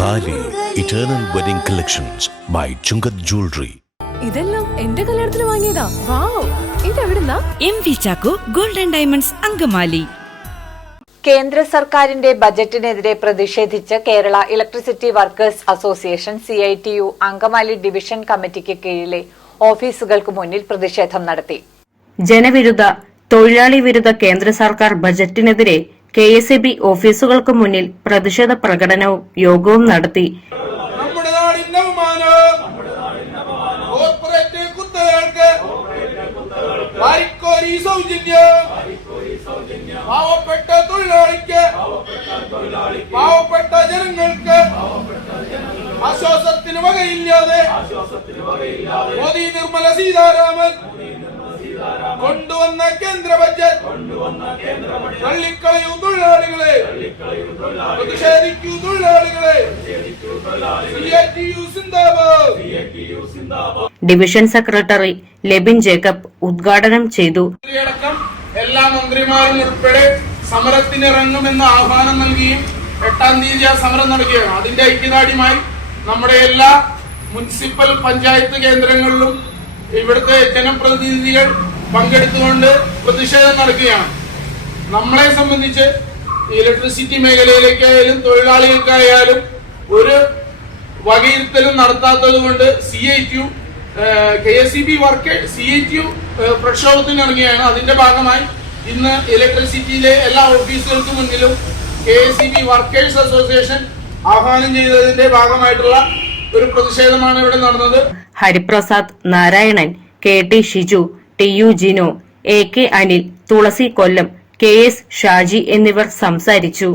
താലി eternal wedding collections by Chungath jewellery. ഇതെല്ലാം എന്റെ കല്യാണത്തിന് വാങ്ങിയതാ. വാവ്, ഇതെവിടുന്നാ? MV Chacko golden diamonds Angamaly. കേന്ദ്ര സർക്കാരിന്റെ ബജറ്റിനെതിരെ പ്രതിഷേധിച്ച് Kerala electricity workers association CITU Angamaly division കമ്മിറ്റിക്ക് കീഴിലെ ഓഫീസുകൾക്ക് മുന്നിൽ പ്രതിഷേധം നടത്തി. ജനവിരുദ്ധ തൊഴിലാളി വിരുദ്ധ കേന്ദ്ര സർക്കാർ ബജറ്റിനെതിരെ KSEB ഓഫീസുകൾക്ക് മുന്നിൽ പ്രതിഷേധ പ്രകടനവും യോഗവും നടത്തി. പാവപ്പെട്ട തൊഴിലാളിക്ക് പാവപ്പെട്ട ജനങ്ങൾക്ക് ആശ്വാസത്തിന് വകയില്ലാതെ മോദി നിർമ്മല സീതാരാമൻ കൊണ്ടുവന്ന കേന്ദ്ര ബജറ്റ് തള്ളിക്കളയൂ തൊഴിലാളികളെ, പ്രതിഷേധിക്കൂ തൊഴിലാളികളെ. CITU സിന്ദാബാദ്. ഡിവിഷൻ സെക്രട്ടറി ലെബിൻ ജേക്കബ് ഉദ്ഘാടനം ചെയ്തു. എല്ലാ മന്ത്രിമാരും ഉൾപ്പെടെ സമരത്തിനിറങ്ങുമെന്ന് ആഹ്വാനം നൽകിയും 8-ാം തീയതി ആ സമരം നടക്കുകയാണ്. അതിന്റെ ഐക്യദാർഢ്യമായി നമ്മുടെ എല്ലാ മുനിസിപ്പൽ പഞ്ചായത്ത് കേന്ദ്രങ്ങളിലും ഇവിടുത്തെ ജനപ്രതിനിധികൾ പങ്കെടുത്തുകൊണ്ട് പ്രതിഷേധം നടക്കുകയാണ്. നമ്മളെ സംബന്ധിച്ച് ഇലക്ട്രിസിറ്റി മേഖലയിലേക്കായാലും തൊഴിലാളികൾക്കായാലും ഒരു വകയിരുത്തലും നടത്താത്തത് കൊണ്ട് KSEB വർക്കേഴ്സ് CITU പ്രക്ഷോഭത്തിന് ഇറങ്ങിയാണ്. അതിന്റെ ഭാഗമായി ഇന്ന് ഇലക്ട്രിസിറ്റിയിലെ എല്ലാ ഓഫീസുകൾക്ക് മുന്നിലും KSEB വർക്കേഴ്സ് അസോസിയേഷൻ ആഹ്വാനം ചെയ്തതിന്റെ ഭാഗമായിട്ടുള്ള ഒരു പ്രതിഷേധമാണ് ഇവിടെ നടന്നത്. Hariprasad Narayanan, KT Shiju, TU Jino, AK Anil, തുളസി കൊല്ലം, KS ഷാജി എന്നിവർ സംസാരിച്ചു.